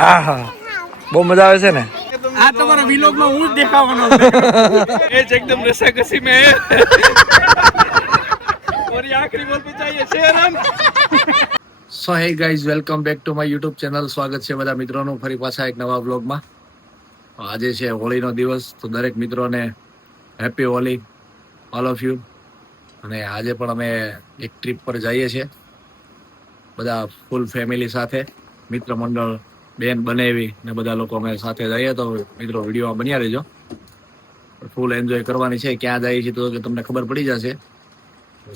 હા હા બહુ મજા આવે છે ને આ તમારા વિલોગમાં હું જ દેખાવાનો એ જ એકદમ રસાકસી મે और ये आखिरी बोल पे चाहिए शेरन so hey guys welcome back to my YouTube channel. સ્વાગત છે બધા મિત્રોનું ફરી પાછા એક નવા બ્લોગમાં. આજે છે હોળીનો દિવસ, તો દરેક મિત્રોને happy Holi all of you. અને આજે પણ અમે એક ટ્રીપ પર જઈએ છીએ બધા ફૂલ ફેમિલી સાથે, મિત્ર મંડળ, બેન બનેવી ને બધા લોકો અમે સાથે જઈએ. તો મિત્રો વિડીયોમાં બન્યા રહેજો, ફૂલ એન્જોય કરવાની છે. ક્યાં જઈએ છીએ તો તમને ખબર પડી જશે.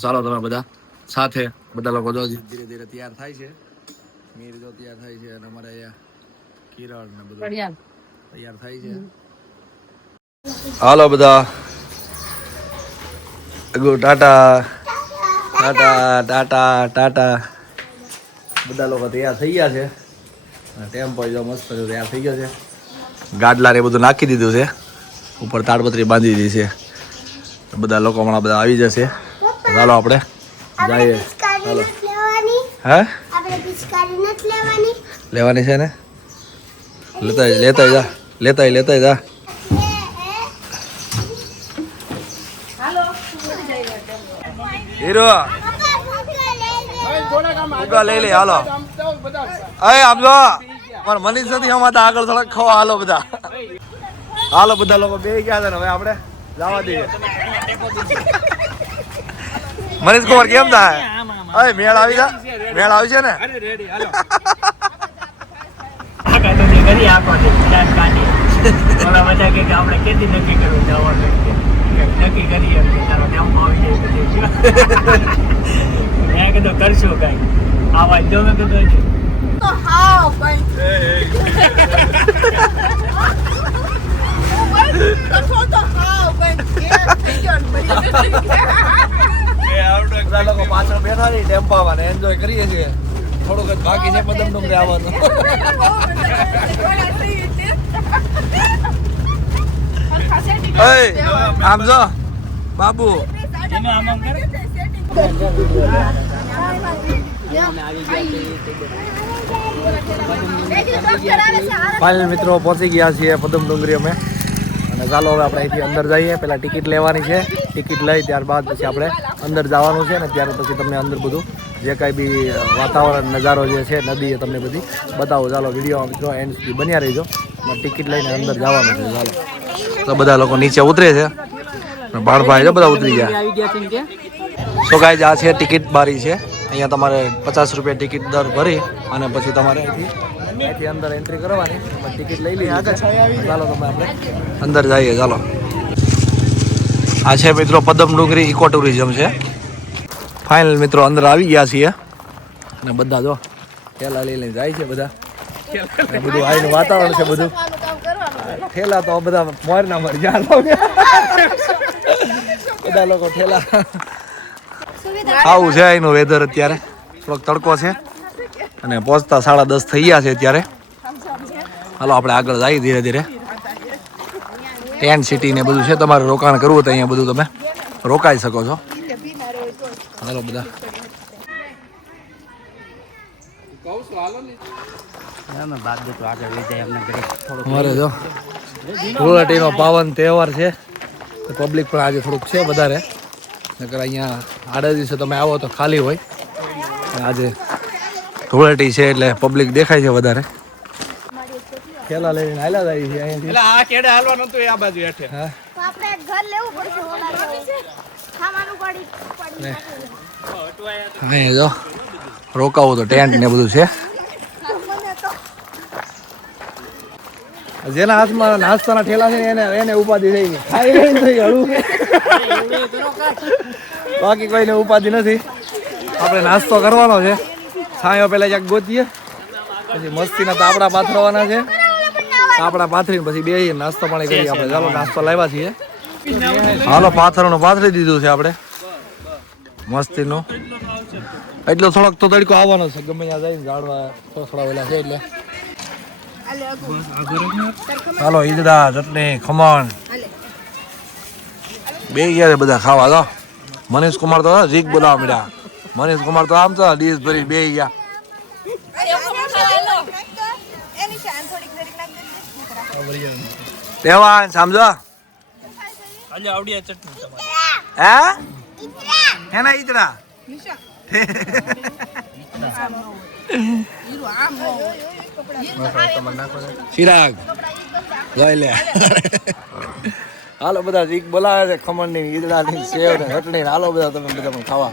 ચાલો તમે બધા સાથે, બધા લોકો જો ધીરે ધીરે તૈયાર થાય છે. મીર જો તૈયાર થાય છે અને અમારે અહીંયા કિરણ ને બધું તૈયાર થાય છે. હાલો બધા, ટાટા ટાટા ટાટા ટાટા. બધા લોકો તૈયાર થઈ ગયા છે. ટેમ્પો જો મસ્ત તૈયાર થઈ ગયો છે. ગાડલા ને બધું નાખી દીધું છે, ઉપર તાડપત્રી બાંધી દીધી છે. બધા લોકો હમણાં બધા આવી જશે. ચાલો આપણે જઈએ. ચાલો હે લેવાની છે ને, લેતા જા. હીરો ઉગા લઈ લે. હાલો આમ જો પણ મનીષ નથી અમાતા, આગળ થોડાક ખવા. હાલો બધા, હાલો બધા લોકો બે ગયા છે ને હવે આપણે જવા દઈએ. મનીષ કુમાર કેમ થાય? અરે મેળ આવી છે ને. કરશું કઈ આવાજ જો મેં કીધું પાછળ બેઠા રહી ટેમ્પામાં એન્જોય કરીએ છીએ. થોડુંક જ બાકી છે પદમ ડુંગરે આવવાનું. આમ જો બાબુ ફાઇનલ મિત્રો પહોંચી ગયા છીએ પદમ ડુંગરી અમે. અને ચાલો હવે આપણે અહીંથી અંદર જઈએ. પહેલા ટિકિટ લેવાની છે, ટિકિટ લઈ ત્યારબાદ પછી આપણે અંદર જવાનું છે. ને ત્યાર પછી તમને અંદર બધું જે કાંઈ બી વાતાવરણ નજારો જે છે નદી એ તમને બધી બતાવો. ચાલો વિડીયો મિત્રો એન્ડ સુધી બન્યા રહીજો. ટિકિટ લઈને અંદર જવાનું છે. ચાલો તો બધા લોકો નીચે ઉતરે છે. બાળભાઈ છે બધા ઉતરી ગયા. સો ગાઈઝ આ છે ટિકિટ બારી છે. અહીંયા તમારે 50 રૂપિયા ટિકિટ દર ભરી અને પછી તમારે અહીંથી અંદર એન્ટ્રી કરવાની. ટિકિટ લઈ લઈએ. ચાલો તમે આપણે અંદર જઈએ. ચાલો આ છે મિત્રો પદમ ડુંગરી ઇકો ટુરિઝમ છે. ફાઇનલ મિત્રો અંદર આવી ગયા છીએ અને બધા જો થેલા લઈને જાય છે બધા. બધું આવીને વાતાવરણ છે બધું. થેલા તો બધા મોર ના મરી જાય. બધા લોકો થેલા. આવું છે એનું વેધર. અત્યારે થોડોક તડકો છે અને પહોંચતા 10:30 થઈ ગયા છે અત્યારે. હાલો આપણે આગળ જઈએ ધીરે ધીરે. ટેન્ટ સિટી ને બધું છે, તમારે રોકાણ કરવું તો અહીંયા બધું તમે રોકાઈ શકો છો. હાલો બધા અમારે જો ધૂળેટીનો પાવન તહેવાર છે. પબ્લિક પણ આજે થોડુંક છે વધારે, નકર અહીંયા આડા દિવસે તમે આવો તો ખાલી હોય. આજે ધૂળેટી છે એટલે પબ્લિક દેખાય છે વધારે. ખેલા લઈને હાલ્યા જાય છે અહીંયાથી. એટલે આ કેડે હાલવાનું હતું આ બાજુ હેઠે. હા તો આપણે ઘર લેવું પડશે. ઓલા ખાવાનું પડી અહીંયા જો રોકાવું તો ટેન્ટ ને બધું છે. જેના હાથમાં નાસ્તાના ઠેલા છે એને ઉપાધિ થઈ ગઈ. ખાઈ લઈને થઈ ગયું. બાકી કોઈને ઉપાધિ નથી. આપણે નાસ્તો કરવાનો છે. છાંયો પહેલા ક્યાંક ગોતીએ, પછી મસ્તીના તાપડા પાથરવાના છે. તાપડા પાથરીને પછી બે નાસ્તો પાણી કરીએ આપણે. ચાલો નાસ્તો લાવ્યા છીએ. હાલો પાથરનું પાથરી દીધું છે આપણે મસ્તીનું. એટલો થોડોક તો તડકો આવવાનો છે ગમે ત્યાં જઈને ઝાડવા થોડા વેલા છે એટલે. ચાલો ઈદડા ચટણી ખમણ બે ગયા છે બધા ખાવા. તો મનીષ કુમાર તો જીક બોલાવા મળ્યા. મનીષ કુમાર તો આમ તો ડીશ ભરી બે ગયા. દેવાન સમજો આજે આવડિયા ચટણી તમારે હે એના ઈતરા ચિરાગ લઈ લે હાલો બધા રીક બોલાવે છે ખમણ ની ઈદડા ની સેવ ને ચટણી હાલો બધા તમે બધા પણ ખાવા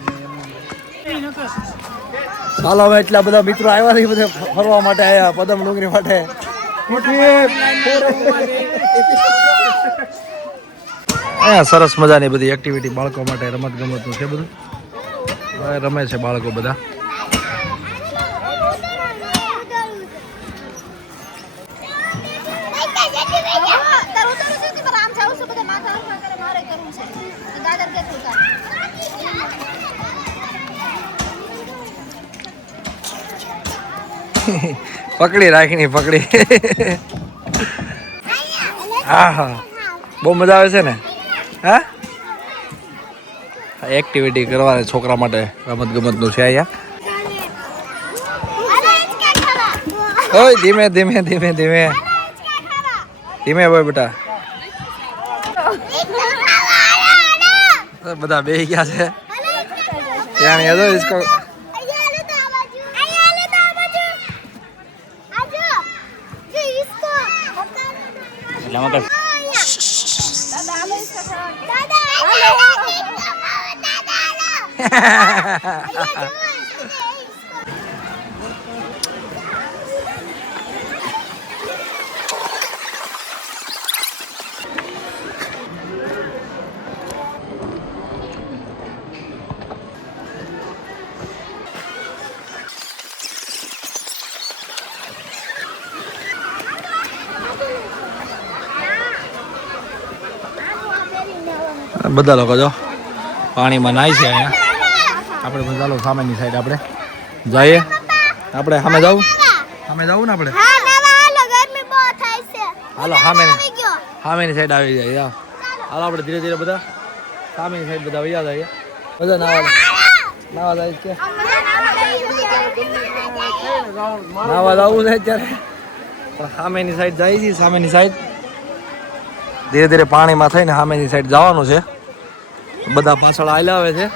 હાલો હવે એટલા બધા મિત્રો આવ્યા છે બધા ફરવા માટે આવ્યા પદમ ડુંગરી માટે અહીંયા સરસ મજાની બધી એક્ટિવિટી બાળકો માટે રમત ગમતનું છે બધું હવે રમે છે બાળકો બધા પકડી રાખીની પકડી હા હા બહુ મજા આવે છે ને હા એક્ટિવિટી કરવાની છોકરા માટે રમત ગમતનું છે અહીંયા ઓય ધીમે ધીમે ધીમે ધીમે ધીમે ભાઈ બેટા બધા બે ગયા છે ત્યાં યાદો इसको બધા લોકો જો પાણીમાં નાય છે અહીંયા આપણે પણ ચાલો સામેની સાઈડ આપણે જઈએ આપણે સામે જવું સામે જવું ને આપણે હાલો સામેની સાઈડ આવી જાય હાલો આપણે ધીરે ધીરે બધા સામેની સાઈડ બધા વૈયા જાય બધા નાવા જાય છે નાવા જવું છે અત્યારે પણ સામેની સાઈડ જાય છે સામેની સાઈડ ધીરે ધીરે પાણીમાં થઈને સામેની સાઈડ જવાનું છે બધા પાછળ આયલા આવે છે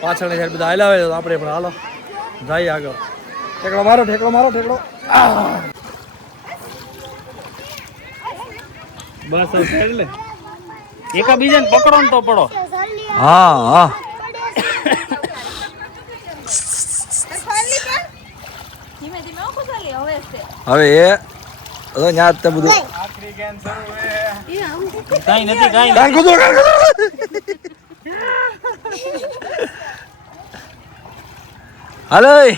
પાછળની સાઈડ બધા આયલા આવે છે તો આપણે પણ હાલો જઈએ આગળ ઠેકડો મારો બસ એટલે એકા બીજાને પકડો ને તો પડો હા હા હવે એ યાદ તો બધું કાઈ નથી હાલો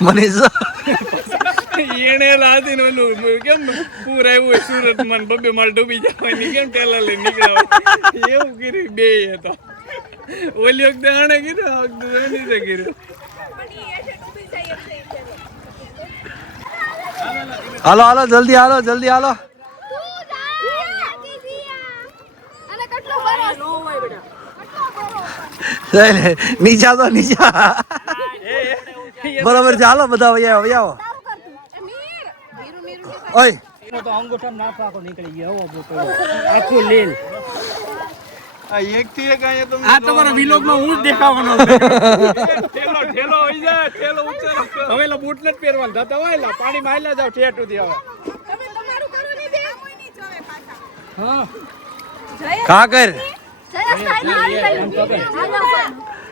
મનીષ એને લાદી નો કેમ પૂર આવ્યું સુરત માં બબે માલ ડૂબી જવાની કેમ ટેલા લઈ નીકળ્યા એવું કર્યું બે હતા ઓલી વખતે આણે કીધું આ વખતે એની કર્યું હાલો હાલો જલ્દી હાલો નીચા તો નીચા બરાબર ચાલો બધા વૈયાવો ઓય તો અંગૂઠામાં નાખો આખો નીકળી ગયો આખું લીલ આ એક થી એક અહીંયા તમે આ તમારા વિલોગ માં હું જ દેખાવાનો ઠેલો હોઈ જાય ઠેલો ઉતારો હવે લા બૂટ નથી પહેરવાના દાતા હોય લા પાણી માં આયલા જાવ ઠેઠ સુધી હવે તમે તમારું કરો ને બે કોઈ ની જોવે પાછા હા કા કર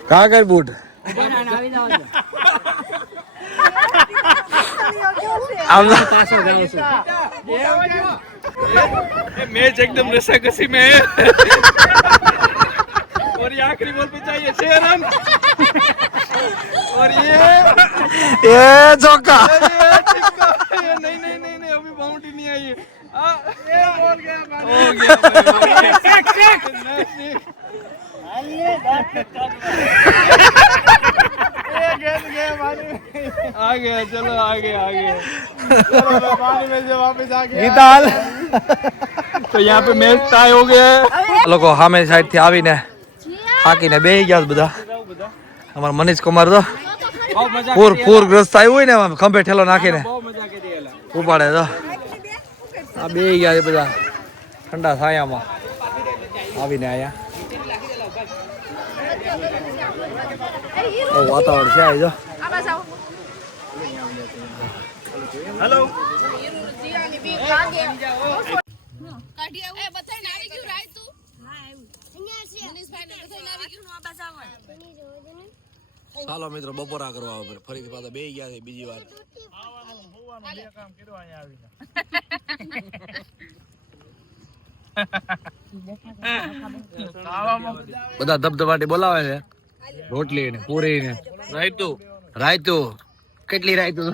કા કર બૂટ આવી જાવ આમલા पास हो जाओ ये मैच एकदम रस्साकसी में है और ये आखिरी बॉल पे चाहिए 6 रन और ये चौका नहीं अभी बाउंड्री नहीं आई है ये बॉल गया हो गया आ गया चलो आ गया चलो पानी में से वापस आ गया ગીતાલ तो यहाँ पे मैच टाई हो गया है લોકો સામે સાઈડ થી આવીને થાકીને બેહી ગયા બધા અમાર મનીષ કુમાર તો પૂર ગ્રસ્ત આવ્યું હોય ને ખંભે ઠેલો નાખીને बहुत मजा के दिया ઉપાડે તો આ બે ગયા છે બધા ઠંડા છાયામાં આવીને આયા. વાતાવરણ છે આવી જો. હેલો ચાલો મિત્રો બપોરા કરવા આવે ફરીથી પાછા બે ગયા છે બીજી વાર. બધા ધબધબાટી બોલાવે છે. રોટલી ને પૂરી ને રાયતું કેટલી રાયતું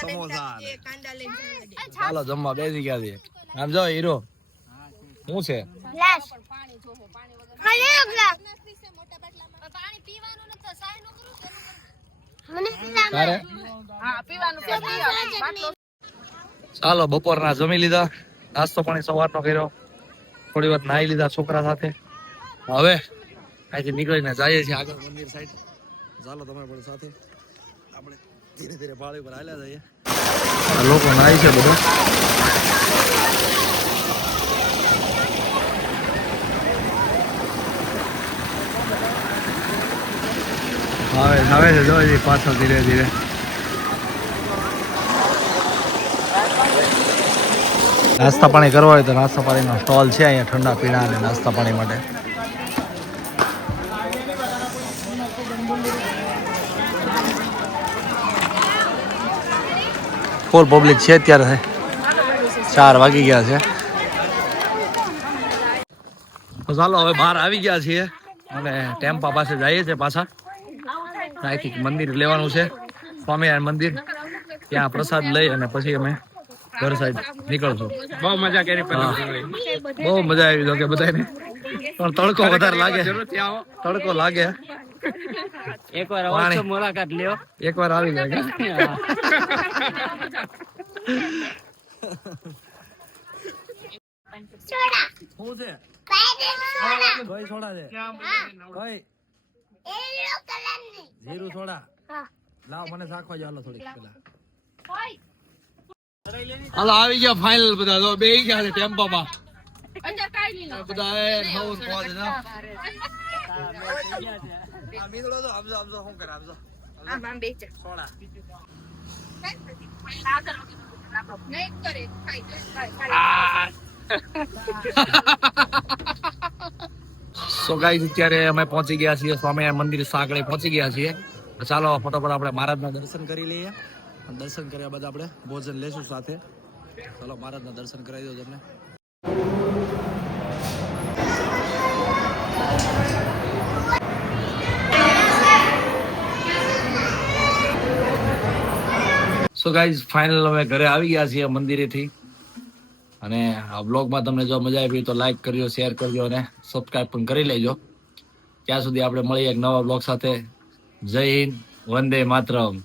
સમોસા. ચાલો જમવા બેસી ગયા છે. આમ જો હીરો શું છે ગ્લાસ ખાલી એક ગ્લાસ પાણી પીવાનું નથી સાય નો કરું મને તારે ચાલો બપોરના જમી લીધા, નાસ્તો પાણી સવારનો કર્યો, થોડી વાર નાહી લીધા છોકરા સાથે. હવે અહીંથી નીકળીને જઈએ છીએ આગળ મંદિર સાઈડ. ચાલો તમે પણ સાથે આપણે ધીરે ધીરે પાળી પર હાલ્યા જઈએ. લોકો નાહી છે બધા. આવે છે જો પાછળ ધીરે ધીરે. નાસ્તા પાણી કરવા હોય તો નાસ્તા પાણીનો સ્ટોલ છે અહીંયા, ઠંડા પીણા અને નાસ્તા પાણી માટે. ફૂલ પબ્લિક છે અત્યારે. 4 વાગી ગયા છે. તો ચાલો હવે બહાર આવી ગયા છીએ અને ટેમ્પા પાસે જઈએ છીએ પાછા. અહીંથી મંદિર લેવાનું છે, સ્વામિનારાયણ મંદિર. ત્યાં પ્રસાદ લઈ અને પછી અમે ઘર સાઈડ નીકળશું. બહુ મજા કરી. બહુ મજા આવી જો કે બધાને, પણ તડકો વધારે લાગે. તડકો લાગે. એકવાર અવશ્ય મુલાકાત લ્યો. એકવાર આવી જાય. સોડા શું છે? પાયદે સોડા કઈ સોડા છે? કઈ એલો કલરની જીરું સોડા? હા લાવ મને શાખવા જાવ થોડીક પેલા. હોય હાલો આવી ગયા ફાઇનલ બધા. તો બે ગયા છે ટેમ્પામાં અંદર કાઈ નહીં બધા. એ નવું પહોંચ ને આ મીંદડો તો આમજો આમજો શું કરે આમજો આમ બેચે સોડા. નહીં કરે સો ગાઈસ અત્યારે અમે પહોંચી ગયા છીએ સ્વામિનારાયણ મંદિર સાંકળે પહોંચી ગયા છીએ. ચાલો ફટાફટ આપણે મહારાજના દર્શન કરી લઈએ. દર્શન કર્યા બાદ આપણે ભોજન લેશું સાથે. ચાલો મહારાજના દર્શન કરાવી દો તમને. સો ગાઈઝ ફાઇનલ અમે ઘરે આવી ગયા છીએ મંદિરેથી. અને આ બ્લોગમાં તમને જો મજા આવી તો લાઈક કરજો, શેર કરજો અને સબસ્ક્રાઇબ પણ કરી લેજો. ત્યાં સુધી આપણે મળીએ એક નવા બ્લોગ સાથે. જય હિન્દ, વંદે માતરમ.